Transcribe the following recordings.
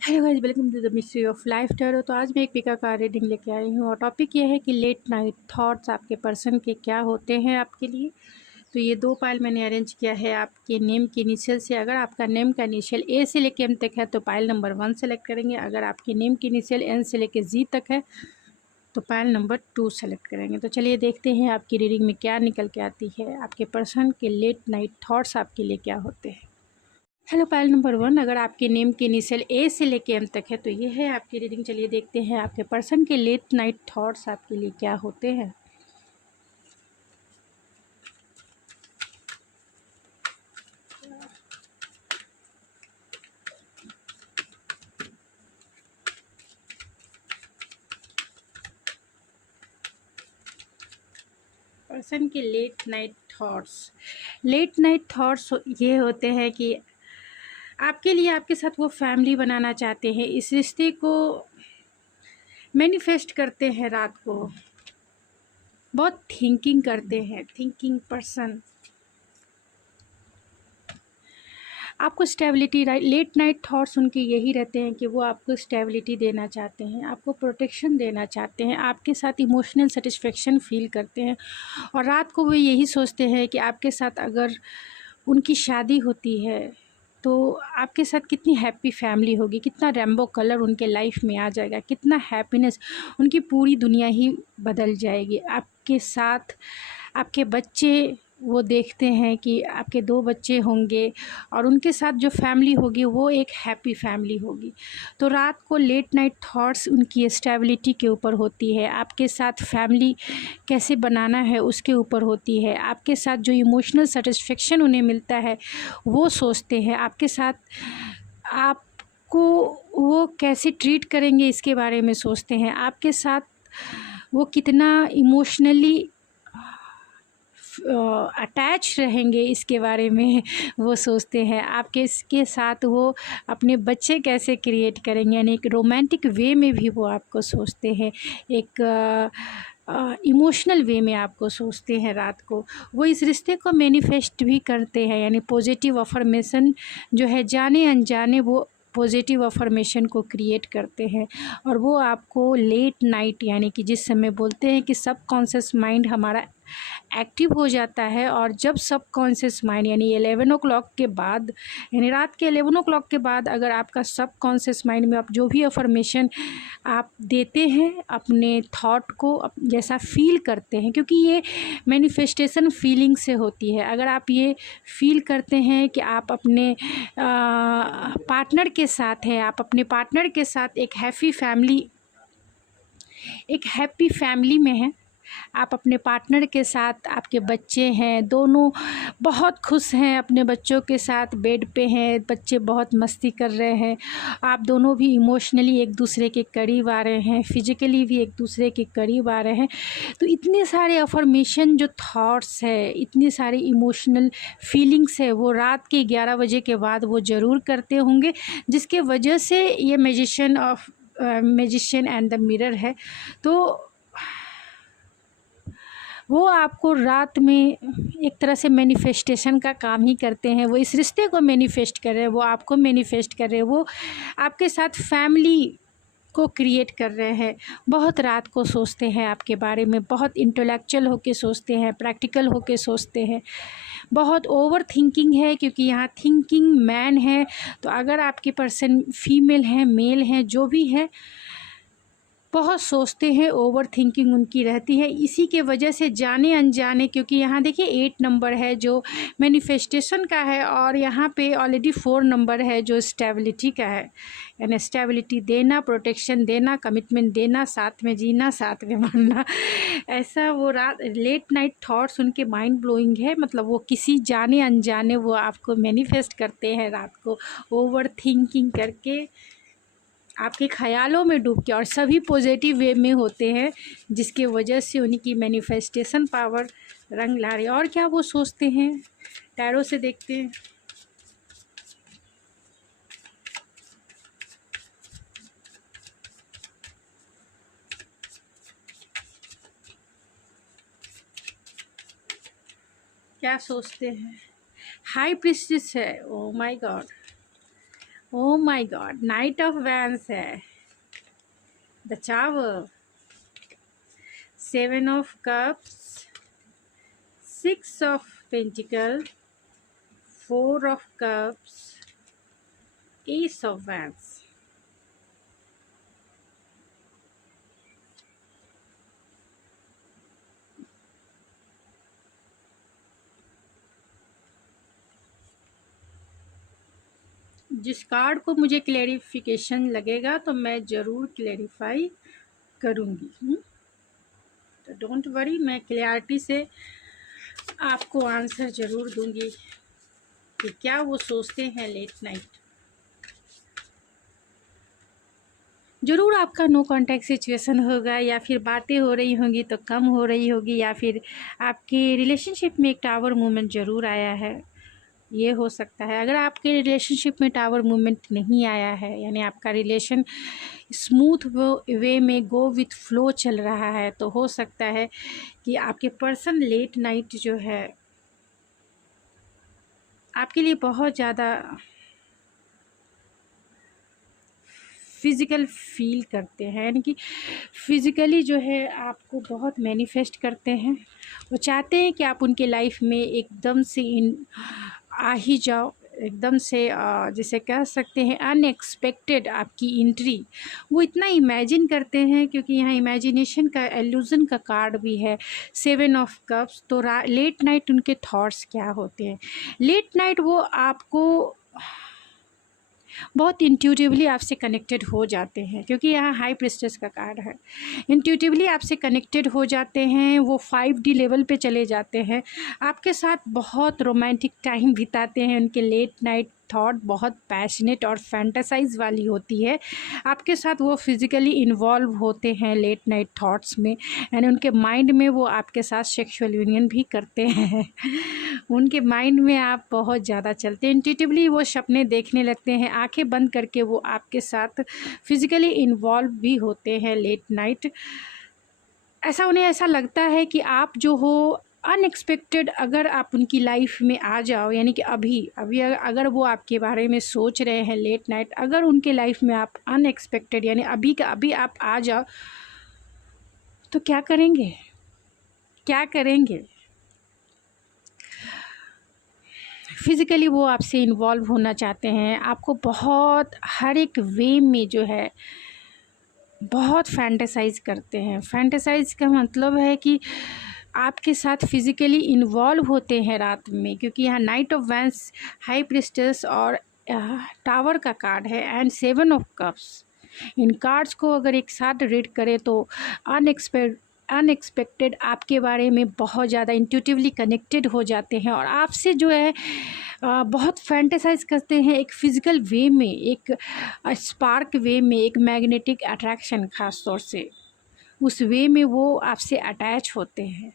Hello guys, welcome to the mystery of life tarot. तो आज मैं एक पिका का रीडिंग लेके आई हूँ और टॉपिक ये है कि लेट नाइट थॉट्स आपके पर्सन के क्या होते हैं आपके लिए। तो ये दो पाइल मैंने अरेंज किया है आपके नेम के इनिशियल से। अगर आपका नेम का इनिशियल ए से लेके एम तक है तो पाइल नंबर 1 सेलेक्ट करेंगे। अगर आपके नेम के इनिशियल एन से लेके जी तक है तो पाइल नंबर 2 सेलेक्ट करेंगे। तो चलिए देखते हैं आपकी रीडिंग में क्या निकल के आती है। आपके पर्सन के लेट नाइट थॉट्स आपके लिए क्या होते हैं। हेलो पाइल नंबर 1, अगर आपके नेम के इनिशियल ए से लेके एम तक है तो ये है आपकी रीडिंग। चलिए देखते हैं आपके पर्सन के लेट नाइट थॉट्स आपके लिए क्या होते हैं। पर्सन के लेट नाइट थॉट्स ये होते हैं कि आपके लिए आपके साथ वो फैमिली बनाना चाहते हैं, इस रिश्ते को मैनिफेस्ट करते हैं। रात को बहुत थिंकिंग करते हैं, थिंकिंग पर्सन। आपको स्टेबिलिटी, लेट नाइट थॉट्स उनके यही रहते हैं कि वो आपको स्टेबिलिटी देना चाहते हैं, आपको प्रोटेक्शन देना चाहते हैं, आपके साथ इमोशनल सेटिस्फेक्शन फील करते हैं। और रात को वो यही सोचते हैं कि आपके साथ अगर उनकी शादी होती है तो आपके साथ कितनी हैप्पी फैमिली होगी, कितना रेम्बो कलर उनके लाइफ में आ जाएगा, कितना हैप्पीनेस, उनकी पूरी दुनिया ही बदल जाएगी आपके साथ। आपके बच्चे, वो देखते हैं कि आपके 2 बच्चे होंगे और उनके साथ जो फैमिली होगी वो एक हैप्पी फैमिली होगी। तो रात को लेट नाइट थॉट्स उनकी स्टेबिलिटी के ऊपर होती है, आपके साथ फैमिली कैसे बनाना है उसके ऊपर होती है, आपके साथ जो इमोशनल सेटिस्फेक्शन उन्हें मिलता है वो सोचते हैं, आपके साथ आपको वो कैसे ट्रीट करेंगे इसके बारे में सोचते हैं, आपके साथ वो कितना इमोशनली अटैच रहेंगे इसके बारे में वो सोचते हैं। आपके इसके साथ वो अपने बच्चे कैसे क्रिएट करेंगे, यानी एक रोमांटिक वे में भी वो आपको सोचते हैं, एक इमोशनल वे में आपको सोचते हैं। रात को वो इस रिश्ते को मैनिफेस्ट भी करते हैं, यानी पॉजिटिव अफर्मेशन जो है, जाने अनजाने वो पॉजिटिव अफर्मेशन को क्रिएट करते हैं। और वो आपको लेट नाइट, यानी कि जिस समय बोलते हैं कि सब कॉन्शियस माइंड हमारा एक्टिव हो जाता है, और जब सब कॉन्शियस माइंड यानी 11 ओ क्लॉक के बाद, यानी रात के 11 ओ क्लॉक के बाद अगर आपका सब कॉन्शियस माइंड में आप जो भी अफर्मेशन आप देते हैं अपने थॉट को, जैसा फील करते हैं, क्योंकि ये मैनिफेस्टेशन फीलिंग से होती है। अगर आप ये फील करते हैं कि आप अपने पार्टनर के साथ हैं, आप अपने पार्टनर के साथ एक हैप्पी फैमिली में हैं, आप अपने पार्टनर के साथ, आपके बच्चे हैं, दोनों बहुत खुश हैं, अपने बच्चों के साथ बेड पे हैं, बच्चे बहुत मस्ती कर रहे हैं, आप दोनों भी इमोशनली एक दूसरे के करीब आ रहे हैं, फिजिकली भी एक दूसरे के करीब आ रहे हैं। तो इतने सारे अफर्मेशन जो थॉट्स है, इतनी सारी इमोशनल फीलिंग्स है, वो रात के 11 बजे के बाद वो ज़रूर करते होंगे, जिसके वजह से ये मैजिशियन एंड द मिरर है। तो वो आपको रात में एक तरह से मैनिफेस्टेशन का काम ही करते हैं। वो इस रिश्ते को मैनिफेस्ट कर रहे हैं, वो आपको मैनिफेस्ट कर रहे हैं, वो आपके साथ फैमिली को क्रिएट कर रहे हैं। बहुत रात को सोचते हैं आपके बारे में, बहुत इंटेलेक्चुअल होके सोचते हैं, प्रैक्टिकल होके सोचते हैं, बहुत ओवर थिंकिंग है, क्योंकि यहाँ थिंकिंग मैन है। तो अगर आपके पर्सन फीमेल हैं, मेल हैं, जो भी है, बहुत सोचते हैं, ओवर थिंकिंग उनकी रहती है। इसी के वजह से जाने अनजाने, क्योंकि यहाँ देखिए 8 नंबर है जो मैनिफेस्टेशन का है, और यहाँ पे ऑलरेडी 4 नंबर है जो स्टेबिलिटी का है, यानी स्टेबिलिटी देना, प्रोटेक्शन देना, कमिटमेंट देना, साथ में जीना, साथ में मरना। ऐसा वो रात लेट नाइट थॉट्स उनके माइंड ब्लोइंग है। मतलब वो किसी जाने अनजाने वो आपको मैनिफेस्ट करते हैं रात को, ओवर थिंकिंग करके, आपके ख़यालों में डूब के, और सभी पॉजिटिव वे में होते हैं, जिसके वजह से उनकी मैनिफेस्टेशन पावर रंग ला रही है। और क्या वो सोचते हैं, टैरो से देखते हैं। क्या सोचते हैं। हाई प्रीस्टिस है, oh my God. Oh my God, night of vents है, द चावर, 7 of Cups, 6 of Pentacles, 4 of Cups, Ace of Wands। जिस कार्ड को मुझे क्लेरिफिकेशन लगेगा तो मैं ज़रूर क्लेरिफाई करूँगी। तो डोंट वरी, मैं क्लियरिटी से आपको आंसर ज़रूर दूँगी कि क्या वो सोचते हैं लेट नाइट। ज़रूर आपका नो कांटेक्ट सिचुएशन होगा, या फिर बातें हो रही होंगी तो कम हो रही होगी, या फिर आपके रिलेशनशिप में एक टावर मूवमेंट ज़रूर आया है, ये हो सकता है। अगर आपके रिलेशनशिप में टावर मूवमेंट नहीं आया है, यानी आपका रिलेशन स्मूथ वे में गो विथ फ्लो चल रहा है, तो हो सकता है कि आपके पर्सन लेट नाइट जो है आपके लिए बहुत ज़्यादा फिज़िकल फील करते हैं, यानी कि फ़िज़िकली जो है आपको बहुत मैनिफेस्ट करते हैं। वो चाहते हैं कि आप उनके लाइफ में एकदम से आ ही जाओ, एकदम से जिसे कह सकते हैं अनएक्सपेक्टेड आपकी एंट्री। वो इतना इमेजिन करते हैं, क्योंकि यहाँ इमेजिनेशन का, एल्यूज़न का कार्ड भी है, 7 of Cups। तो लेट नाइट उनके थॉट्स क्या होते हैं? लेट नाइट वो आपको बहुत इंट्यूटिवली आपसे कनेक्टेड हो जाते हैं, क्योंकि यहाँ हाई प्रिस्टेस का कार्ड है। इंट्यूटिवली आपसे कनेक्टेड हो जाते हैं, वो 5D लेवल पे चले जाते हैं, आपके साथ बहुत रोमांटिक टाइम बिताते हैं। उनके लेट नाइट थॉट बहुत पैशनेट और फैंटासाइज वाली होती है। आपके साथ वो फिज़िकली इन्वॉल्व होते हैं लेट नाइट थॉट्स में, यानी उनके माइंड में वो आपके साथ सेक्सुअल यूनियन भी करते हैं। उनके माइंड में आप बहुत ज़्यादा चलते हैं, इंट्यूटिवली वो सपने देखने लगते हैं, आंखें बंद करके वो आपके साथ फिज़िकली इन्वॉल्व भी होते हैं लेट नाइट। ऐसा उन्हें ऐसा लगता है कि आप जो हो अनएक्सपेक्टेड, अगर आप उनकी लाइफ में आ जाओ, यानी कि अभी अभी अगर वो आपके बारे में सोच रहे हैं लेट नाइट, अगर उनके लाइफ में आप अनएक्सपेक्टेड यानी अभी का अभी आप आ जाओ, तो क्या करेंगे, क्या करेंगे? फिज़िकली वो आपसे इन्वॉल्व होना चाहते हैं, आपको बहुत हर एक वे में जो है बहुत फैंटेसाइज़ करते हैं। फैंटेसाइज़ का मतलब है कि आपके साथ फिज़िकली इन्वॉल्व होते हैं रात में, क्योंकि यहाँ night of vents, high priestess और टावर का कार्ड है and 7 of Cups। In cards को अगर एक साथ रीड करें तो अनएक्सपेक्टेड आपके बारे में बहुत ज़्यादा इंट्यूटिवली कनेक्टेड हो जाते हैं, और आपसे जो है बहुत फैंटेसाइज करते हैं एक फ़िज़िकल वे में, एक स्पार्क वे में, एक मैग्नेटिक अट्रैक्शन ख़ास तौर से उस वे में वो आपसे अटैच होते हैं।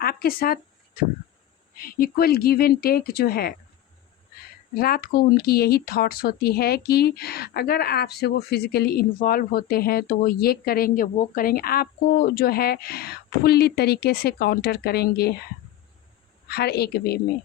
आपके साथ इक्वल गिव एंड टेक जो है, रात को उनकी यही थॉट्स होती है कि अगर आपसे वो फिज़िकली इन्वॉल्व होते हैं तो वो ये करेंगे, वो करेंगे, आपको जो है फुल्ली तरीके से काउंटर करेंगे हर एक वे में।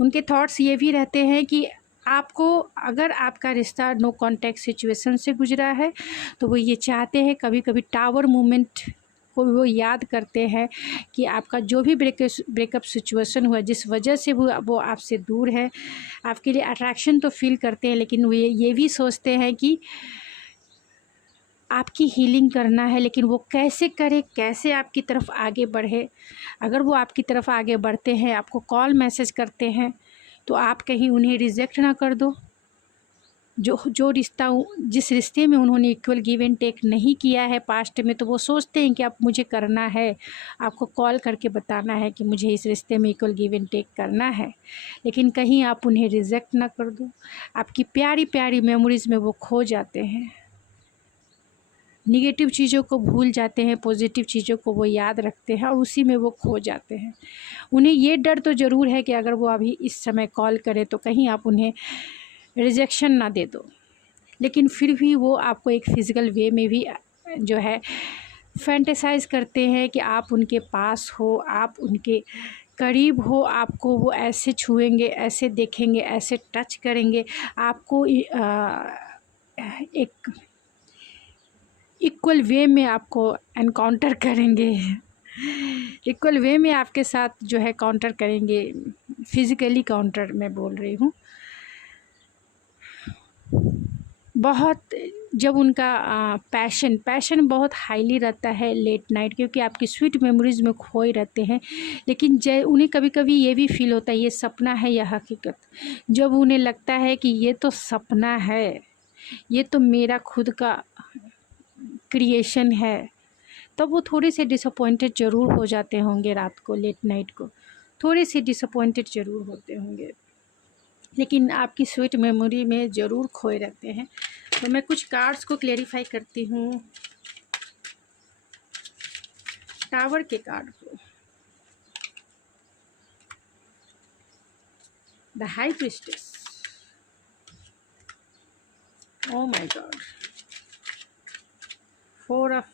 उनके थॉट्स ये भी रहते हैं कि आपको, अगर आपका रिश्ता नो कांटेक्ट सिचुएशन से गुजरा है तो वो ये चाहते हैं, कभी कभी टावर मोमेंट को वो याद करते हैं कि आपका जो भी ब्रेकअप सिचुएशन हुआ, जिस वजह से वो आपसे दूर है, आपके लिए अट्रैक्शन तो फील करते हैं, लेकिन वो ये भी सोचते हैं कि आपकी हीलिंग करना है, लेकिन वो कैसे करे, कैसे आपकी तरफ आगे बढ़े। अगर वो आपकी तरफ आगे बढ़ते हैं, आपको कॉल मैसेज करते हैं, तो आप कहीं उन्हें रिजेक्ट ना कर दो। जो रिश्ता, जिस रिश्ते में उन्होंने इक्वल गिव एंड टेक नहीं किया है पास्ट में, तो वो सोचते हैं कि अब मुझे करना है, आपको कॉल करके बताना है कि मुझे इस रिश्ते में इक्वल गिव एंड टेक करना है, लेकिन कहीं आप उन्हें रिजेक्ट ना कर दो। आपकी प्यारी प्यारी मेमोरीज़ में वो खो जाते हैं, निगेटिव चीज़ों को भूल जाते हैं, पॉजिटिव चीज़ों को वो याद रखते हैं और उसी में वो खो जाते हैं। उन्हें ये डर तो ज़रूर है कि अगर वो अभी इस समय कॉल करें तो कहीं आप उन्हें रिजेक्शन ना दे दो, लेकिन फिर भी वो आपको एक फ़िज़िकल वे में भी जो है फैंटेसाइज़ करते हैं कि आप उनके पास हो, आप उनके करीब हो, आपको वो ऐसे छुएंगे, ऐसे देखेंगे, ऐसे टच करेंगे, आपको एक इक्वल वे में आपको एनकाउंटर करेंगे, इक्वल वे में आपके साथ जो है काउंटर करेंगे, फिज़िकली काउंटर मैं बोल रही हूँ। बहुत जब उनका पैशन बहुत हाईली रहता है लेट नाइट, क्योंकि आपकी स्वीट मेमोरीज़ में खोए रहते हैं। लेकिन उन्हें कभी कभी ये भी फील होता है ये सपना है या हकीकत। जब उन्हें लगता है कि ये तो सपना है, ये तो मेरा खुद का क्रिएशन है, तब वो थोड़े से डिसअपॉइंटेड ज़रूर हो जाते होंगे। रात को लेट नाइट को थोड़े से डिसअपॉइंटेड ज़रूर होते होंगे, लेकिन आपकी स्वीट मेमोरी में ज़रूर खोए रहते हैं। तो मैं कुछ कार्ड्स को क्लेरिफाई करती हूँ, टावर के कार्ड को। The high priestess, oh my God, 4 of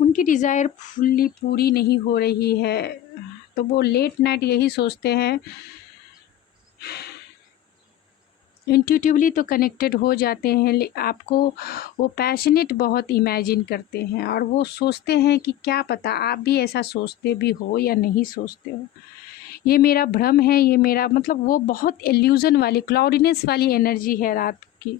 उनकी डिज़ायर फुल्ली पूरी नहीं हो रही है, तो वो लेट नाइट यही सोचते हैं। इंट्यूटिवली तो कनेक्टेड हो जाते हैं, आपको वो पैशनेट बहुत इमेजिन करते हैं, और वो सोचते हैं कि क्या पता आप भी ऐसा सोचते भी हो या नहीं सोचते हो, ये मेरा भ्रम है, ये मेरा मतलब वो बहुत इल्यूज़न वाली, क्लाउडीनेस वाली एनर्जी है रात की।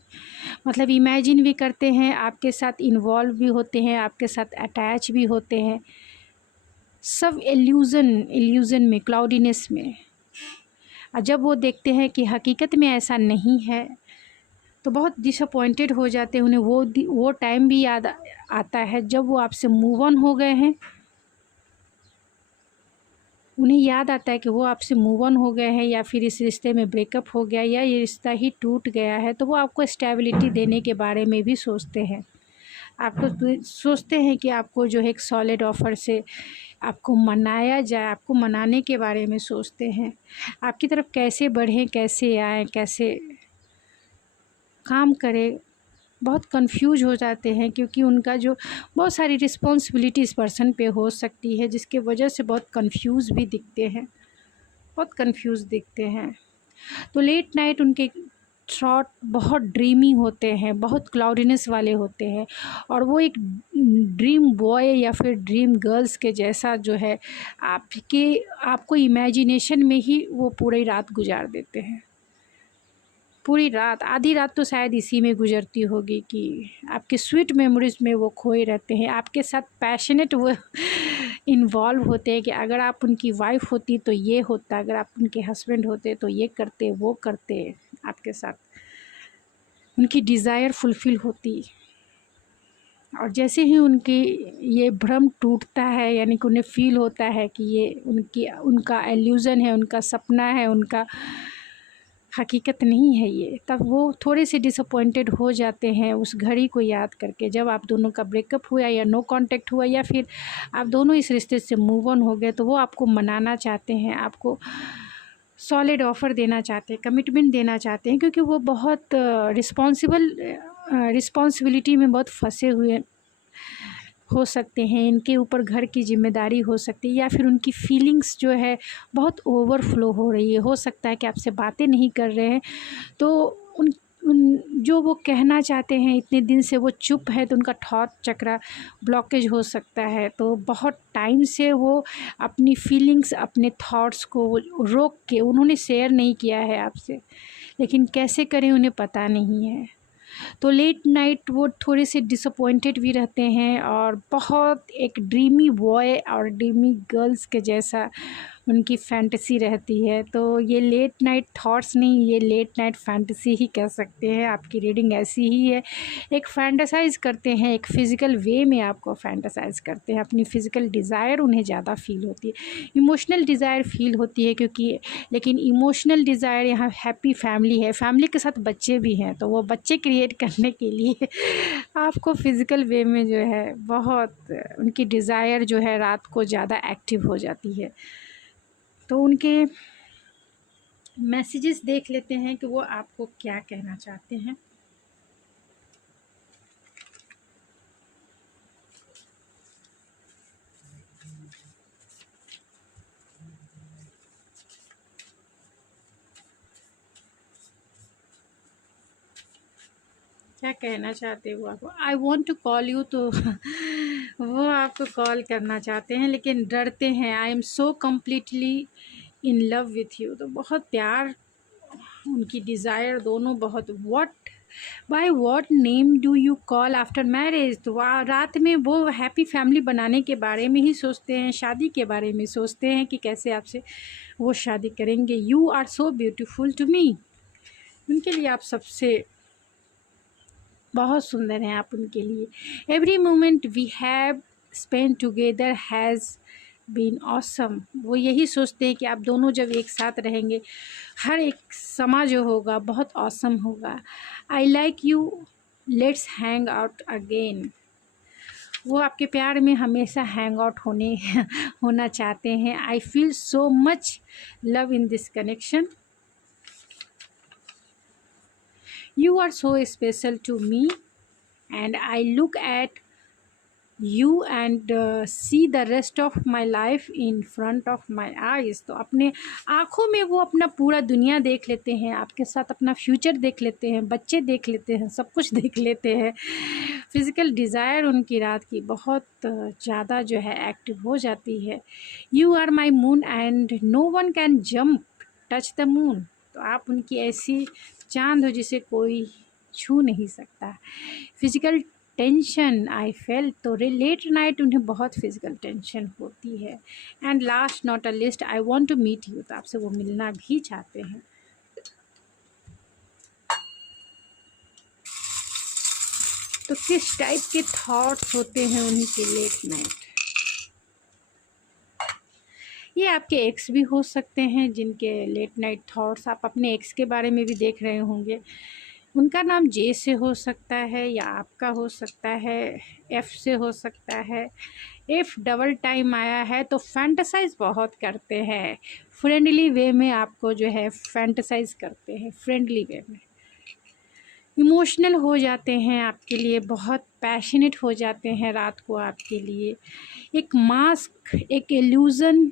मतलब इमेजिन भी करते हैं, आपके साथ इन्वॉल्व भी होते हैं, आपके साथ अटैच भी होते हैं, सब इल्यूज़न में, क्लाउडीनेस में। और जब वो देखते हैं कि हकीकत में ऐसा नहीं है, तो बहुत डिसअपॉइंटेड हो जाते हैं। उन्हें वो टाइम भी याद आता है जब वो आपसे मूव ऑन हो गए हैं। उन्हें याद आता है कि वो आपसे मूव ऑन हो गए हैं, या फिर इस रिश्ते में ब्रेकअप हो गया, या ये रिश्ता ही टूट गया है। तो वो आपको स्टेबिलिटी देने के बारे में भी सोचते हैं। आपको सोचते हैं कि आपको जो है एक सॉलिड ऑफ़र से आपको मनाया जाए, आपको मनाने के बारे में सोचते हैं। आपकी तरफ कैसे बढ़ें, कैसे आएँ, कैसे काम करें, बहुत कंफ्यूज हो जाते हैं, क्योंकि उनका जो बहुत सारी रिस्पॉन्सिबिलिटी इस पर्सन पे हो सकती है, जिसके वजह से बहुत कंफ्यूज भी दिखते हैं, बहुत कंफ्यूज दिखते हैं। तो लेट नाइट उनके थॉट बहुत ड्रीमी होते हैं, बहुत क्लाउडीनेस वाले होते हैं, और वो एक ड्रीम बॉय या फिर ड्रीम गर्ल्स के जैसा जो है आपको इमेजिनेशन में ही वो पूरी रात गुजार देते हैं। पूरी रात, आधी रात तो शायद इसी में गुजरती होगी कि आपके स्वीट मेमोरीज़ में वो खोए रहते हैं, आपके साथ पैशनेट वो इन्वॉल्व होते हैं कि अगर आप उनकी वाइफ होती तो ये होता, अगर आप उनके हस्बैंड होते तो ये करते, वो करते, आपके साथ उनकी डिज़ायर फुलफ़िल होती। और जैसे ही उनकी ये भ्रम टूटता है, यानी कि उन्हें फ़ील होता है कि ये उनका इल्यूज़न है, उनका सपना है, उनका हकीकत नहीं है ये, तब वो थोड़े से डिसअपॉइंटेड हो जाते हैं उस घड़ी को याद करके, जब आप दोनों का ब्रेकअप हुआ या नो कांटेक्ट हुआ, या फिर आप दोनों इस रिश्ते से मूव ऑन हो गए। तो वो आपको मनाना चाहते हैं, आपको सॉलिड ऑफ़र देना चाहते हैं, कमिटमेंट देना चाहते हैं, क्योंकि वो बहुत रिस्पॉन्सिबिलिटी में बहुत फंसे हुए हो सकते हैं। इनके ऊपर घर की जिम्मेदारी हो सकती है, या फिर उनकी फीलिंग्स जो है बहुत ओवरफ्लो हो रही है। हो सकता है कि आपसे बातें नहीं कर रहे हैं, तो उन जो वो कहना चाहते हैं इतने दिन से वो चुप है, तो उनका थॉट चक्रा ब्लॉकेज हो सकता है। तो बहुत टाइम से वो अपनी फीलिंग्स, अपने थॉट्स को रोक के उन्होंने शेयर नहीं किया है आपसे, लेकिन कैसे करें उन्हें पता नहीं है। तो लेट नाइट वो थोड़े से डिसअपॉइंटेड भी रहते हैं, और बहुत एक ड्रीमी बॉय और ड्रीमी गर्ल्स के जैसा उनकी फैंटेसी रहती है। तो ये लेट नाइट थॉट्स नहीं, ये लेट नाइट फैंटेसी ही कह सकते हैं। आपकी रीडिंग ऐसी ही है, एक फैंटेसाइज़ करते हैं, एक फ़िज़िकल वे में आपको फैंटेसाइज़ करते हैं। अपनी फ़िज़िकल डिज़ायर उन्हें ज़्यादा फ़ील होती है, इमोशनल डिज़ायर फ़ील होती है, क्योंकि लेकिन इमोशनल डिज़ायर यहाँ हैप्पी फैमिली है, फैमिली के साथ बच्चे भी हैं, तो वो बच्चे क्रिएट करने के लिए आपको फ़िज़िकल वे में जो है बहुत उनकी डिज़ायर जो है रात को ज़्यादा एक्टिव हो जाती है। तो उनके मैसेजेस देख लेते हैं कि वो आपको क्या कहना चाहते हैं। क्या कहना चाहते हैं वो आपको? I want to call you, तो वो आपको कॉल करना चाहते हैं लेकिन डरते हैं। I am so completely in love with you, तो बहुत प्यार, उनकी डिज़ायर दोनों बहुत। What, by what name do you call after marriage, तो रात में वो हैप्पी फैमिली बनाने के बारे में ही सोचते हैं, शादी के बारे में सोचते हैं कि कैसे आपसे वो शादी करेंगे। You are so beautiful to me, उनके लिए आप सबसे बहुत सुंदर हैं आप उनके लिए। Every moment we have spend together has been awesome, वो यही सोचते हैं कि आप दोनों जब एक साथ रहेंगे हर एक समा जो होगा बहुत ऑसम होगा। I like you, let's hang out again, वो आपके प्यार में हमेशा हैंग आउट होना चाहते हैं। I feel so much love in this connection, you are so special to me and I look at you and see the rest of my life in front of my eyes, तो अपने आँखों में वो अपना पूरा दुनिया देख लेते हैं, आपके साथ अपना फ्यूचर देख लेते हैं, बच्चे देख लेते हैं, सब कुछ देख लेते हैं। फिज़िकल डिज़ायर उनकी रात की बहुत ज़्यादा जो है एक्टिव हो जाती है। You are my moon and no one can jump touch the moon, तो आप उनकी ऐसी चाँद हो जिसे कोई छू नहीं सकता। फिज़िकल टेंशन आई फेल, तो लेट नाइट उन्हें बहुत फिज़िकल टेंशन होती है। And last not a least, I want to meet you, तो आपसे वो मिलना भी चाहते हैं। तो किस टाइप के थॉट्स होते हैं उनके लेट नाइट? ये आपके एक्स भी हो सकते हैं जिनके लेट नाइट थॉट्स, आप अपने एक्स के बारे में भी देख रहे होंगे। उनका नाम जे से हो सकता है या आपका हो सकता है, एफ से हो सकता है। एफ डबल टाइम आया है तो फैंटसाइज बहुत करते हैं, फ्रेंडली वे में आपको जो है फैंटसाइज करते हैं, फ्रेंडली वे में। इमोशनल हो जाते हैं आपके लिए, बहुत पैशनेट हो जाते हैं रात को आपके लिए। एक मास्क, एक इल्यूज़न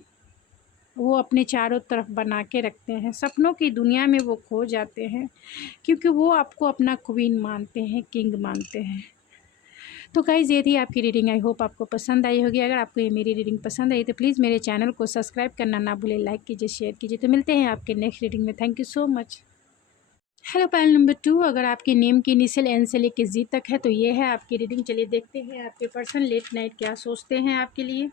वो अपने चारों तरफ बना के रखते हैं, सपनों की दुनिया में वो खो जाते हैं क्योंकि वो आपको अपना क्वीन मानते हैं, किंग मानते हैं। तो गाइज़ ये थी आपकी रीडिंग, आई होप आपको पसंद आई होगी। अगर आपको ये मेरी रीडिंग पसंद आई तो प्लीज़ मेरे चैनल को सब्सक्राइब करना ना भूलें, लाइक कीजिए, शेयर कीजिए। तो मिलते हैं आपके नेक्स्ट रीडिंग में। Thank you so much. Hello pile number 2, अगर आपके नेम की इनिशियल एन से लेकर जी तक है तो ये है आपकी रीडिंग। चलिए देखते हैं आपके पर्सन लेट नाइट क्या सोचते हैं आपके लिए।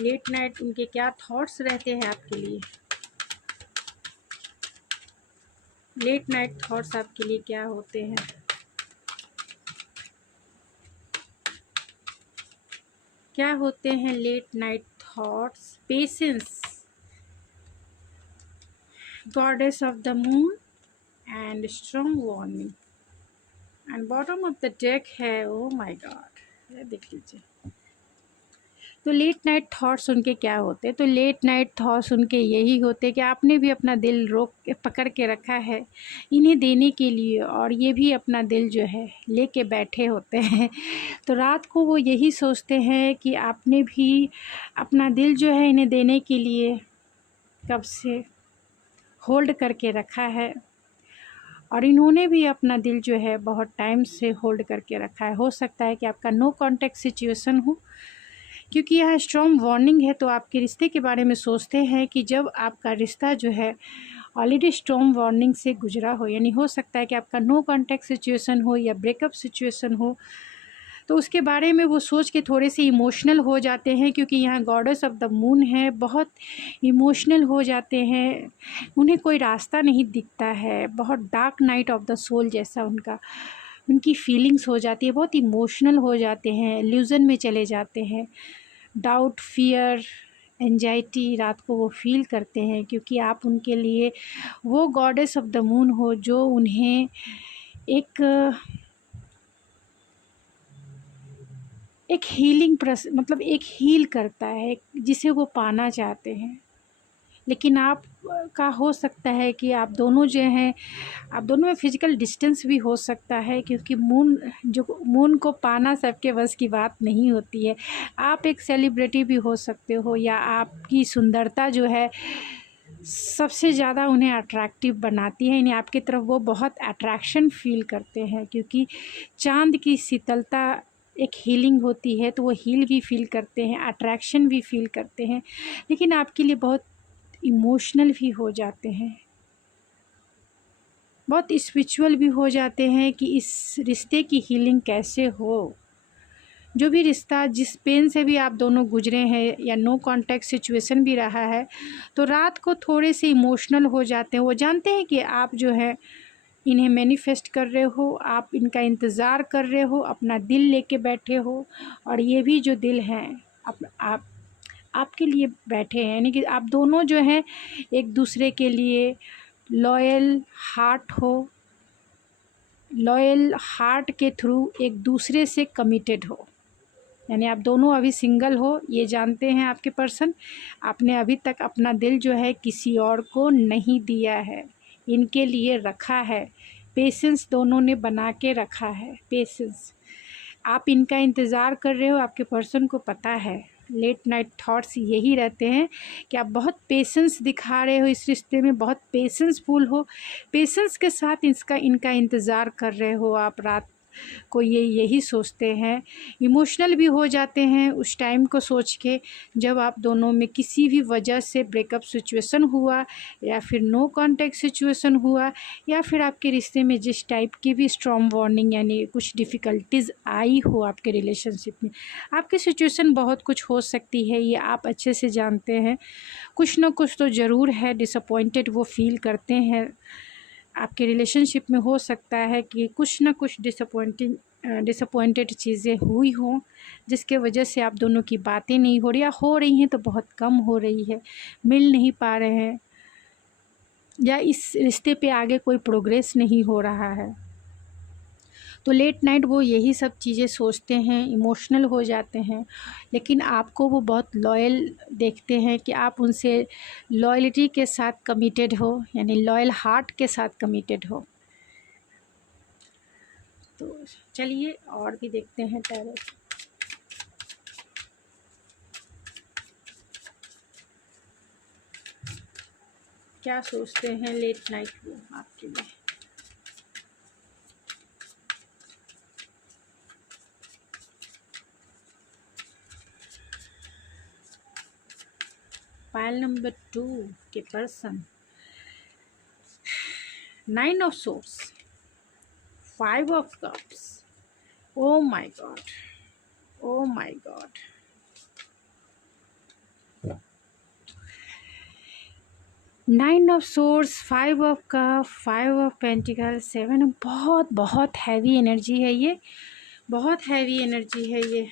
लेट नाइट उनके क्या थॉट्स रहते हैं आपके लिए। लेट नाइट थॉट्स आपके लिए क्या होते हैं। क्या होते हैं late night thoughts. Patience, goddess of the moon and strong warning and bottom of the deck है। ओ माय गॉड, ये देख लीजिए। तो लेट नाइट थॉट्स उनके क्या होते हैं, तो लेट नाइट थॉट्स उनके यही होते हैं कि आपने भी अपना दिल रोक के पकड़ के रखा है इन्हें देने के लिए, और ये भी अपना दिल जो है लेके बैठे होते हैं। तो रात को वो यही सोचते हैं कि आपने भी अपना दिल जो है इन्हें देने के लिए कब से होल्ड करके रखा है, और इन्होंने भी अपना दिल जो है बहुत टाइम से होल्ड करके रखा है। हो सकता है कि आपका नो कॉन्टैक्ट सिचुएशन हो, क्योंकि यहाँ स्ट्रॉन्ग वार्निंग है। तो आपके रिश्ते के बारे में सोचते हैं कि जब आपका रिश्ता जो है ऑलरेडी स्ट्रॉन्ग वार्निंग से गुजरा हो, यानी हो सकता है कि आपका नो कॉन्टैक्ट सिचुएशन हो या ब्रेकअप सिचुएशन हो, तो उसके बारे में वो सोच के थोड़े से इमोशनल हो जाते हैं, क्योंकि यहाँ गॉडेस ऑफ द मून है, बहुत इमोशनल हो जाते हैं। उन्हें कोई रास्ता नहीं दिखता है, बहुत dark night of the soul जैसा उनकी फीलिंग्स हो जाती है, बहुत इमोशनल हो जाते हैं, इल्यूज़न में चले जाते हैं। डाउट, फियर, एंजाइटी रात को वो फील करते हैं, क्योंकि आप उनके लिए वो गॉडेस ऑफ द मून हो जो उन्हें एक हीलिंग मतलब एक हील करता है, जिसे वो पाना चाहते हैं। लेकिन आप का हो सकता है कि आप दोनों जो हैं, आप दोनों में फ़िज़िकल डिस्टेंस भी हो सकता है, क्योंकि मून को पाना सबके बस की बात नहीं होती है। आप एक सेलिब्रिटी भी हो सकते हो, या आपकी सुंदरता जो है सबसे ज़्यादा उन्हें अट्रैक्टिव बनाती है, यानी आपकी तरफ वो बहुत अट्रैक्शन फ़ील करते हैं, क्योंकि चाँद की शीतलता एक हीलिंग होती है, तो वो हील भी फ़ील करते हैं, अट्रैक्शन भी फ़ील करते हैं, लेकिन आपके लिए बहुत इमोशनल भी हो जाते हैं, बहुत स्पिरिचुअल भी हो जाते हैं कि इस रिश्ते की हीलिंग कैसे हो। जो भी रिश्ता जिस पेन से भी आप दोनों गुजरे हैं, या नो कांटेक्ट सिचुएशन भी रहा है, तो रात को थोड़े से इमोशनल हो जाते हैं। वो जानते हैं कि आप जो है इन्हें मैनिफेस्ट कर रहे हो, आप इनका इंतज़ार कर रहे हो, अपना दिल लेके बैठे हो, और ये भी जो दिल हैं आप आपके लिए बैठे हैं, यानी कि आप दोनों जो हैं एक दूसरे के लिए लॉयल हार्ट के थ्रू एक दूसरे से कमिटेड हो। यानी आप दोनों अभी सिंगल हो, ये जानते हैं आपके पर्सन, आपने अभी तक अपना दिल जो है किसी और को नहीं दिया है, इनके लिए रखा है। पेशेंस दोनों ने बना के रखा है, पेशेंस। आप इनका इंतज़ार कर रहे हो, आपके पर्सन को पता है। लेट नाइट थॉट्स यही रहते हैं कि आप बहुत पेशेंस दिखा रहे हो इस रिश्ते में, बहुत पेशेंसफुल हो, पेशेंस के साथ इनका इंतज़ार कर रहे हो आप रात को, ये यही सोचते हैं। इमोशनल भी हो जाते हैं उस टाइम को सोच के, जब आप दोनों में किसी भी वजह से ब्रेकअप सिचुएशन हुआ, या फिर नो कांटेक्ट सिचुएशन हुआ, या फिर आपके रिश्ते में जिस टाइप की भी स्ट्रॉन्ग वार्निंग यानी कुछ डिफ़िकल्टीज़ आई हो आपके रिलेशनशिप में। आपकी सिचुएशन बहुत कुछ हो सकती है, ये आप अच्छे से जानते हैं। कुछ ना कुछ तो ज़रूर है, डिसअपॉइंटेड वो फील करते हैं। आपके रिलेशनशिप में हो सकता है कि कुछ ना कुछ डिसअपॉइंटेड चीज़ें हुई हों, जिसके वजह से आप दोनों की बातें नहीं हो रही, या हो रही हैं तो बहुत कम हो रही है, मिल नहीं पा रहे हैं, या इस रिश्ते पे आगे कोई प्रोग्रेस नहीं हो रहा है। तो लेट नाइट वो यही सब चीज़ें सोचते हैं, इमोशनल हो जाते हैं, लेकिन आपको वो बहुत लॉयल देखते हैं कि आप उनसे लॉयल्टी के साथ कमिटेड हो, यानी लॉयल हार्ट के साथ कमिटेड हो। तो चलिए और भी देखते हैं टैरो। क्या सोचते हैं लेट नाइट वो आपके लिए। पाइल नंबर 2 के person, 9 of source, 5 of cups. Oh my God, oh my God. 9 of source, 5 of cup, 5 of pentacle, 7 बहुत बहुत हैवी एनर्जी है ये, बहुत हैवी एनर्जी है ये।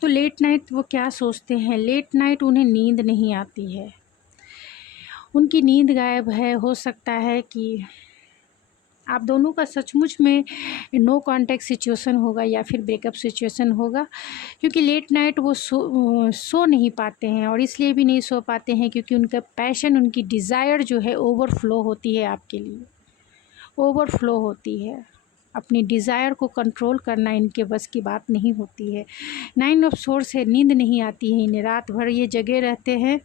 तो लेट नाइट वो क्या सोचते हैं, लेट नाइट उन्हें नींद नहीं आती है, उनकी नींद गायब है। हो सकता है कि आप दोनों का सचमुच में नो कांटेक्ट सिचुएशन होगा, या फिर ब्रेकअप सिचुएशन होगा, क्योंकि लेट नाइट वो सो नहीं पाते हैं, और इसलिए भी नहीं सो पाते हैं क्योंकि उनका पैशन, उनकी डिज़ायर जो है ओवरफ्लो होती है आपके लिए, ओवरफ्लो होती है। अपनी डिज़ायर को कंट्रोल करना इनके बस की बात नहीं होती है। 9 ऑफ सोर्स है, नींद नहीं आती है इन्हें, रात भर ये जगे रहते हैं,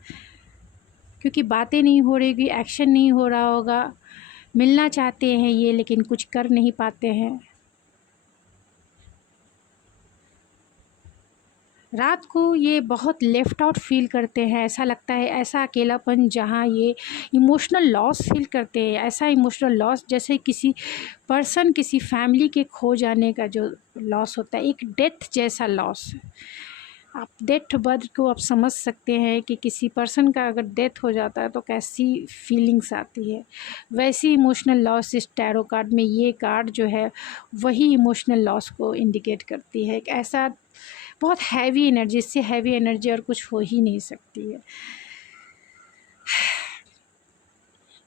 क्योंकि बातें नहीं हो रही, एक्शन नहीं हो रहा होगा। मिलना चाहते हैं ये, लेकिन कुछ कर नहीं पाते हैं। रात को ये बहुत लेफ़्ट आउट फील करते हैं, ऐसा लगता है, ऐसा अकेलापन जहाँ ये इमोशनल लॉस फील करते हैं, ऐसा इमोशनल लॉस जैसे किसी पर्सन, किसी फैमिली के खो जाने का जो लॉस होता है, एक डेथ जैसा लॉस। आप डेथ बर्थ को आप समझ सकते हैं कि किसी पर्सन का अगर डेथ हो जाता है तो कैसी फीलिंग्स आती है। वैसी इमोशनल लॉस इस टैरो कार्ड में ये कार्ड जो है वही इमोशनल लॉस को इंडिकेट करती है। एक ऐसा बहुत हैवी एनर्जी, इससे हैवी एनर्जी और कुछ हो ही नहीं सकती है।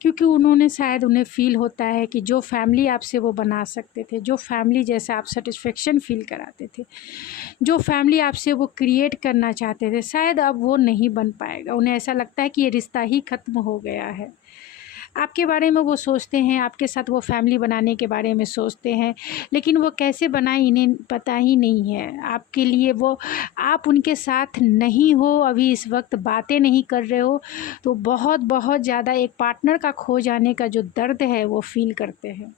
क्योंकि उन्होंने शायद उन्हें फ़ील होता है कि जो फैमिली आपसे वो बना सकते थे, जो फैमिली जैसे आप सेटिस्फेक्शन फ़ील कराते थे, जो फैमिली आपसे वो क्रिएट करना चाहते थे, शायद अब वो नहीं बन पाएगा। उन्हें ऐसा लगता है कि ये रिश्ता ही ख़त्म हो गया है। आपके बारे में वो सोचते हैं, आपके साथ वो फैमिली बनाने के बारे में सोचते हैं, लेकिन वो कैसे बनाए इन्हें पता ही नहीं है। आपके लिए वो, आप उनके साथ नहीं हो, अभी इस वक्त बातें नहीं कर रहे हो, तो बहुत बहुत ज़्यादा एक पार्टनर का खो जाने का जो दर्द है वो फील करते हैं,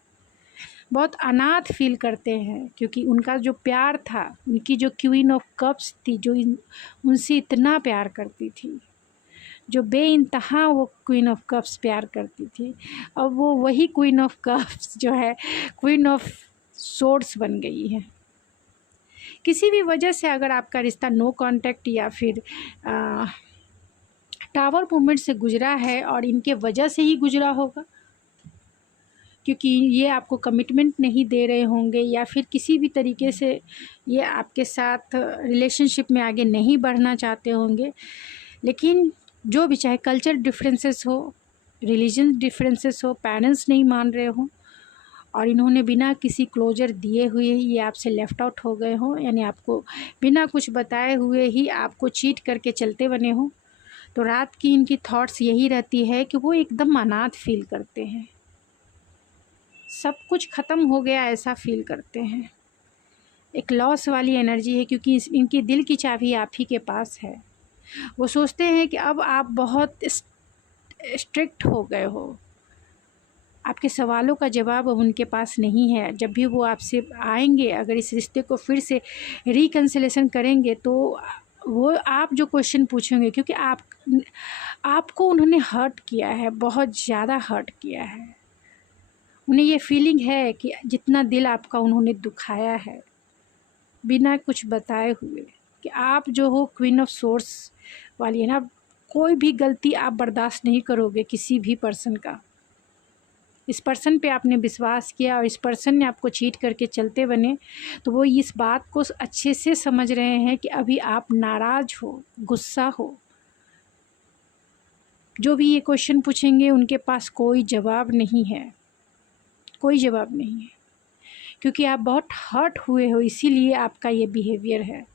बहुत अनाथ फील करते हैं। क्योंकि उनका जो प्यार था, उनकी जो क्वीन ऑफ कप्स थी, जो उनसे इतना प्यार करती थी, जो बेइंतहा वो क्वीन ऑफ कप्स प्यार करती थी, अब वो वही क्वीन ऑफ कप्स जो है क्वीन ऑफ सोर्ड्स बन गई है। किसी भी वजह से अगर आपका रिश्ता नो कांटेक्ट या फिर टावर मूवमेंट से गुजरा है, और इनके वजह से ही गुजरा होगा, क्योंकि ये आपको कमिटमेंट नहीं दे रहे होंगे, या फिर किसी भी तरीके से ये आपके साथ रिलेशनशिप में आगे नहीं बढ़ना चाहते होंगे। लेकिन जो भी, चाहे कल्चर डिफरेंसेस हो, रिलीजन डिफरेंसेस हो, पेरेंट्स नहीं मान रहे हो, और इन्होंने बिना किसी क्लोजर दिए हुए ही ये आपसे लेफ़्ट आउट हो गए हों, यानी आपको बिना कुछ बताए हुए ही आपको चीट करके चलते बने हों, तो रात की इनकी थॉट्स यही रहती है कि वो एकदम अनाथ फील करते हैं, सब कुछ ख़त्म हो गया ऐसा फील करते हैं। एक लॉस वाली एनर्जी है, क्योंकि इनकी दिल की चाबी आप ही के पास है। वो सोचते हैं कि अब आप बहुत स्ट्रिक्ट हो गए हो, आपके सवालों का जवाब अब उनके पास नहीं है। जब भी वो आपसे आएंगे, अगर इस रिश्ते को फिर से रिकन्सिलेशन करेंगे, तो वो आप जो क्वेश्चन पूछेंगे, क्योंकि आपको उन्होंने हर्ट किया है, बहुत ज़्यादा हर्ट किया है। उन्हें ये फीलिंग है कि जितना दिल आपका उन्होंने दुखाया है बिना कुछ बताए हुए, कि आप जो हो क्वीन ऑफ सोर्स वाली है ना, कोई भी गलती आप बर्दाश्त नहीं करोगे किसी भी पर्सन का। इस पर्सन पे आपने विश्वास किया और इस पर्सन ने आपको चीट करके चलते बने, तो वो इस बात को अच्छे से समझ रहे हैं कि अभी आप नाराज़ हो, गुस्सा हो। जो भी ये क्वेश्चन पूछेंगे उनके पास कोई जवाब नहीं है, कोई जवाब नहीं है, क्योंकि आप बहुत हर्ट हुए हो, इसीलिए आपका ये बिहेवियर है।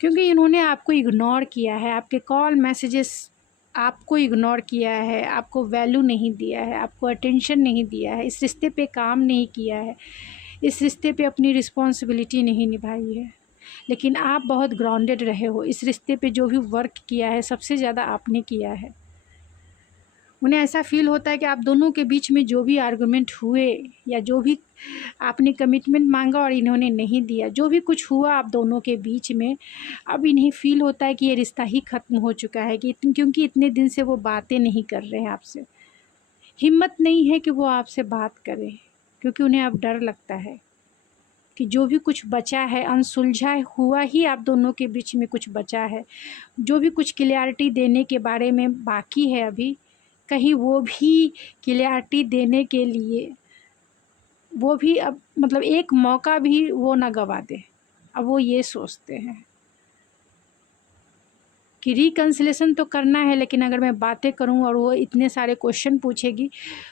क्योंकि इन्होंने आपको इग्नोर किया है, आपके कॉल मैसेजेस आपको इग्नोर किया है, आपको वैल्यू नहीं दिया है, आपको अटेंशन नहीं दिया है, इस रिश्ते पे काम नहीं किया है, इस रिश्ते पे अपनी रिस्पॉन्सिबिलिटी नहीं निभाई है। लेकिन आप बहुत ग्राउंडेड रहे हो, इस रिश्ते पे जो भी वर्क किया है सबसे ज़्यादा आपने किया है। उन्हें ऐसा फील होता है कि आप दोनों के बीच में जो भी आर्गुमेंट हुए, या जो भी आपने कमिटमेंट मांगा और इन्होंने नहीं दिया, जो भी कुछ हुआ आप दोनों के बीच में, अब इन्हें फील होता है कि ये रिश्ता ही ख़त्म हो चुका है, क्योंकि इतने दिन से वो बातें नहीं कर रहे हैं आपसे, हिम्मत नहीं है कि वो आपसे बात करें, क्योंकि उन्हें अब डर लगता है कि जो भी कुछ बचा है, अनसुलझा हुआ ही आप दोनों के बीच में कुछ बचा है, जो भी कुछ क्लियरिटी देने के बारे में बाकी है अभी, कहीं वो भी क्लियरिटी देने के लिए वो भी अब मतलब एक मौका भी वो ना गवा दे। अब वो ये सोचते हैं कि रिकन्सिलेशन तो करना है, लेकिन अगर मैं बातें करूं और वो इतने सारे क्वेश्चन पूछेगी,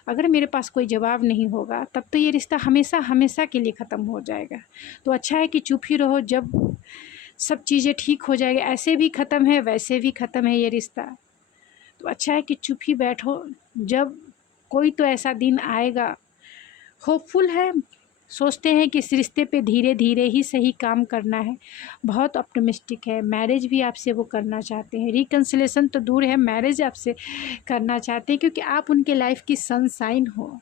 अगर मेरे पास कोई जवाब नहीं होगा, तब तो ये रिश्ता हमेशा हमेशा के लिए ख़त्म हो जाएगा। तो अच्छा है कि चुप ही रहो, जब सब चीज़ें ठीक हो जाएगी। ऐसे भी ख़त्म है, वैसे भी ख़त्म है ये रिश्ता, तो अच्छा है कि चुप ही बैठो, जब कोई तो ऐसा दिन आएगा। होपफुल है, सोचते हैं कि इस रिश्ते पे धीरे धीरे ही सही काम करना है, बहुत ऑप्टिमिस्टिक है। मैरिज भी आपसे वो करना चाहते हैं, रिकन्सिलेशन तो दूर है, मैरिज आपसे करना चाहते हैं, क्योंकि आप उनके लाइफ की सनशाइन हो।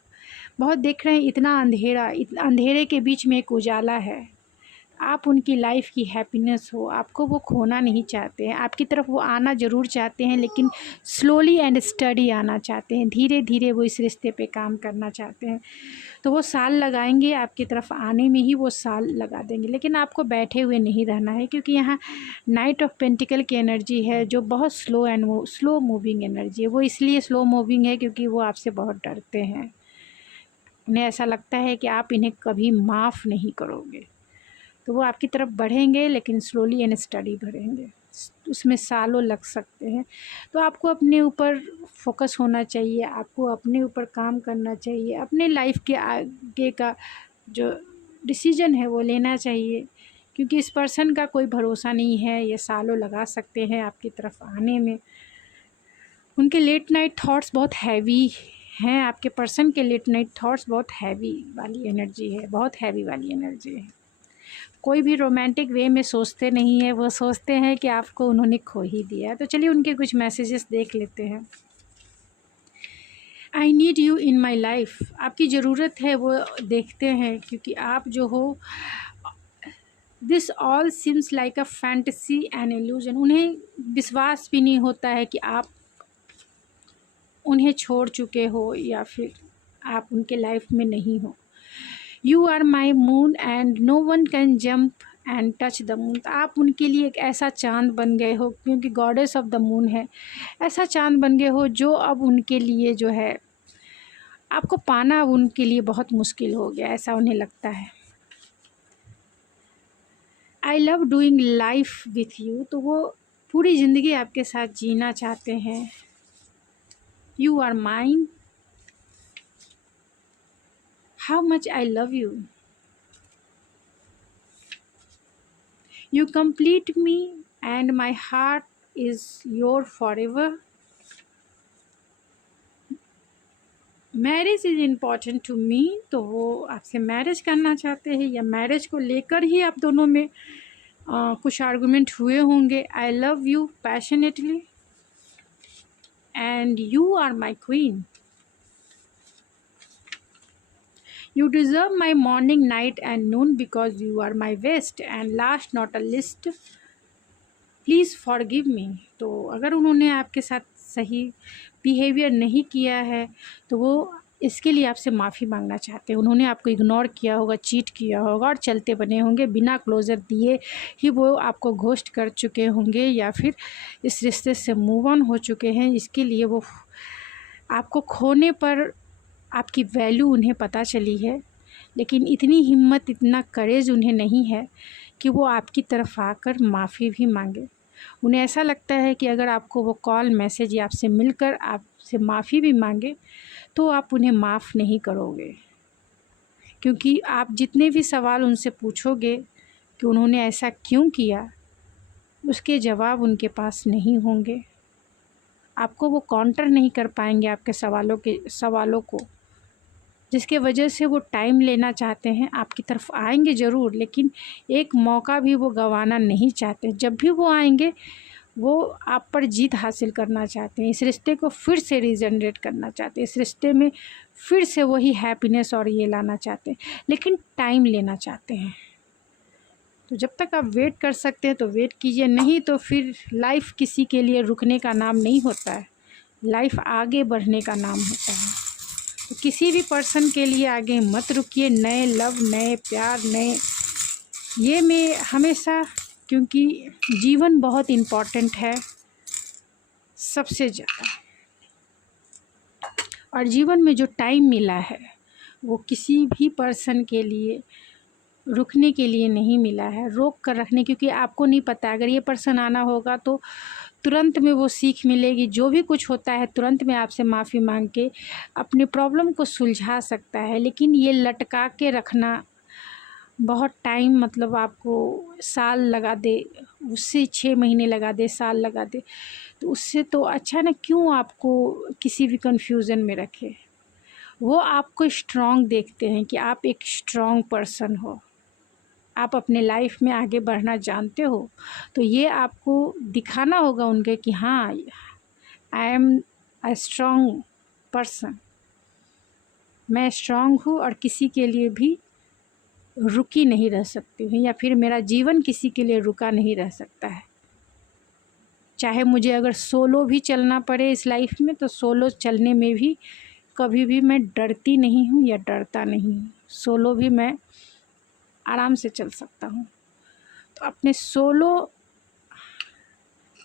बहुत देख रहे हैं इतना अंधेरा, अंधेरे के बीच में एक उजाला है, आप उनकी लाइफ की हैप्पीनेस हो, आपको वो खोना नहीं चाहते हैं। आपकी तरफ वो आना ज़रूर चाहते हैं, लेकिन स्लोली एंड स्टडी आना चाहते हैं, धीरे धीरे वो इस रिश्ते पे काम करना चाहते हैं। तो वो साल लगाएंगे, आपकी तरफ आने में ही वो साल लगा देंगे, लेकिन आपको बैठे हुए नहीं रहना है, क्योंकि यहाँ नाइट ऑफ पेंटिकल की एनर्जी है जो बहुत स्लो मूविंग एनर्जी है। वो इसलिए स्लो मूविंग है क्योंकि वो आपसे बहुत डरते हैं। उन्हें ऐसा लगता है कि आप इन्हें कभी माफ़ नहीं करोगे, तो वो आपकी तरफ बढ़ेंगे, लेकिन स्लोली एंड स्टडी बढ़ेंगे, उसमें सालों लग सकते हैं। तो आपको अपने ऊपर फोकस होना चाहिए, आपको अपने ऊपर काम करना चाहिए, अपने लाइफ के आगे का जो डिसीजन है वो लेना चाहिए, क्योंकि इस पर्सन का कोई भरोसा नहीं है, ये सालों लगा सकते हैं आपकी तरफ आने में। उनके लेट नाइट थॉट्स बहुत हैवी हैं, आपके पर्सन के लेट नाइट थॉट्स बहुत हैवी वाली एनर्जी है, बहुत हैवी वाली एनर्जी है। कोई भी रोमांटिक वे में सोचते नहीं है, वो सोचते हैं कि आपको उन्होंने खो ही दिया है। तो चलिए उनके कुछ मैसेजेस देख लेते हैं। I need you in my life, आपकी ज़रूरत है वो देखते हैं, क्योंकि आप जो हो, this all seems like a fantasy and illusion, उन्हें विश्वास भी नहीं होता है कि आप उन्हें छोड़ चुके हो या फिर आप उनके लाइफ में नहीं हो। You are my moon and no one can jump and touch the moon, आप उनके लिए एक ऐसा चाँद बन गए हो, क्योंकि गॉडेस ऑफ द मून है, ऐसा चाँद बन गए हो जो अब उनके लिए जो है आपको पाना अब उनके लिए बहुत मुश्किल हो गया, ऐसा उन्हें लगता है। I love doing life with you, तो वो पूरी ज़िंदगी आपके साथ जीना चाहते हैं। You are mine, how much I love you, you complete me and my heart is your forever, marriage is important to me, तो वो आपसे मैरिज करना चाहते हैं, या मैरिज को लेकर ही आप दोनों में कुछ आर्गुमेंट हुए होंगे। I love you passionately and you are my queen, you deserve my morning, night and noon because you are my best, and last not a least please forgive me. तो अगर उन्होंने आपके साथ सही बिहेवियर नहीं किया है, तो वो इसके लिए आपसे माफ़ी मांगना चाहते हैं। उन्होंने आपको इग्नोर किया होगा, चीट किया होगा और चलते बने होंगे, बिना क्लोज़र दिए ही वो आपको घोस्ट कर चुके होंगे, या फिर इस रिश्ते से मूव ऑन हो चुके हैं। इसके लिए वो आपको खोने पर आपकी वैल्यू उन्हें पता चली है, लेकिन इतनी हिम्मत, इतना करेज उन्हें नहीं है कि वो आपकी तरफ आकर माफ़ी भी मांगे। उन्हें ऐसा लगता है कि अगर आपको वो कॉल, मैसेज या आपसे मिलकर आपसे माफ़ी भी मांगे, तो आप उन्हें माफ़ नहीं करोगे, क्योंकि आप जितने भी सवाल उनसे पूछोगे कि उन्होंने ऐसा क्यों किया, उसके जवाब उनके पास नहीं होंगे। आपको वो काउंटर नहीं कर पाएंगे आपके सवालों को, जिसके वजह से वो टाइम लेना चाहते हैं। आपकी तरफ आएंगे ज़रूर, लेकिन एक मौका भी वो गंवाना नहीं चाहते। जब भी वो आएंगे, वो आप पर जीत हासिल करना चाहते हैं, इस रिश्ते को फिर से रीजनरेट करना चाहते हैं, इस रिश्ते में फिर से वही हैप्पीनेस और ये लाना चाहते हैं, लेकिन टाइम लेना चाहते हैं। तो जब तक आप वेट कर सकते हैं तो वेट कीजिए, नहीं तो फिर लाइफ किसी के लिए रुकने का नाम नहीं होता है, लाइफ आगे बढ़ने का नाम होता है। तो किसी भी पर्सन के लिए आगे मत रुकिए। नए लव, नए प्यार, नए ये में हमेशा, क्योंकि जीवन बहुत इम्पॉर्टेंट है सबसे ज़्यादा, और जीवन में जो टाइम मिला है वो किसी भी पर्सन के लिए रुकने के लिए नहीं मिला है, रोक कर रखने, क्योंकि आपको नहीं पता अगर ये पर्सन आना होगा तो तुरंत में वो सीख मिलेगी, जो भी कुछ होता है तुरंत में आपसे माफ़ी मांग के अपनी प्रॉब्लम को सुलझा सकता है। लेकिन ये लटका के रखना बहुत टाइम, मतलब आपको साल लगा दे, उससे 6 महीने लगा दे, साल लगा दे, तो उससे तो अच्छा ना क्यों आपको किसी भी कन्फ्यूज़न में रखे। वो आपको स्ट्रॉन्ग देखते हैं कि आप एक स्ट्रॉन्ग पर्सन हो, आप अपने लाइफ में आगे बढ़ना जानते हो, तो ये आपको दिखाना होगा उनके कि हाँ, I am a strong person, मैं स्ट्रॉन्ग हूँ और किसी के लिए भी रुकी नहीं रह सकती हूँ, या फिर मेरा जीवन किसी के लिए रुका नहीं रह सकता है। चाहे मुझे अगर सोलो भी चलना पड़े इस लाइफ में, तो सोलो चलने में भी कभी भी मैं डरती नहीं हूँ या डरता नहीं हूँ। सोलो भी मैं आराम से चल सकता हूँ। तो अपने सोलो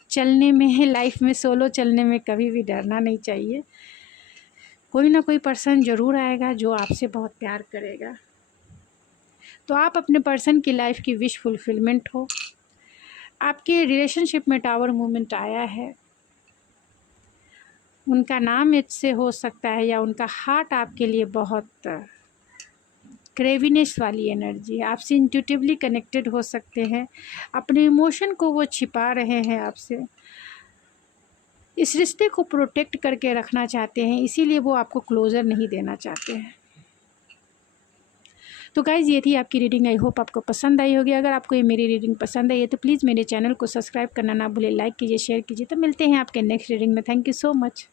चलने में, लाइफ में सोलो चलने में कभी भी डरना नहीं चाहिए। कोई ना कोई पर्सन ज़रूर आएगा जो आपसे बहुत प्यार करेगा। तो आप अपने पर्सन की लाइफ की विश फुलफिलमेंट हो। आपके रिलेशनशिप में टावर मूवमेंट आया है, उनका नाम एच से हो सकता है, या उनका हार्ट आपके लिए बहुत क्रेविनेस वाली एनर्जी है। आपसे इंट्यूटिवली कनेक्टेड हो सकते हैं, अपने इमोशन को वो छिपा रहे हैं आपसे, इस रिश्ते को प्रोटेक्ट करके रखना चाहते हैं, इसीलिए वो आपको क्लोज़र नहीं देना चाहते हैं। तो गाइज़, ये थी आपकी रीडिंग। आई होप आपको पसंद आई होगी। अगर आपको ये मेरी रीडिंग पसंद आई है तो प्लीज़ मेरे चैनल को सब्सक्राइब करना ना भूलें, लाइक कीजिए, शेयर कीजिए। तो मिलते हैं आपके नेक्स्ट रीडिंग में। Thank you so much.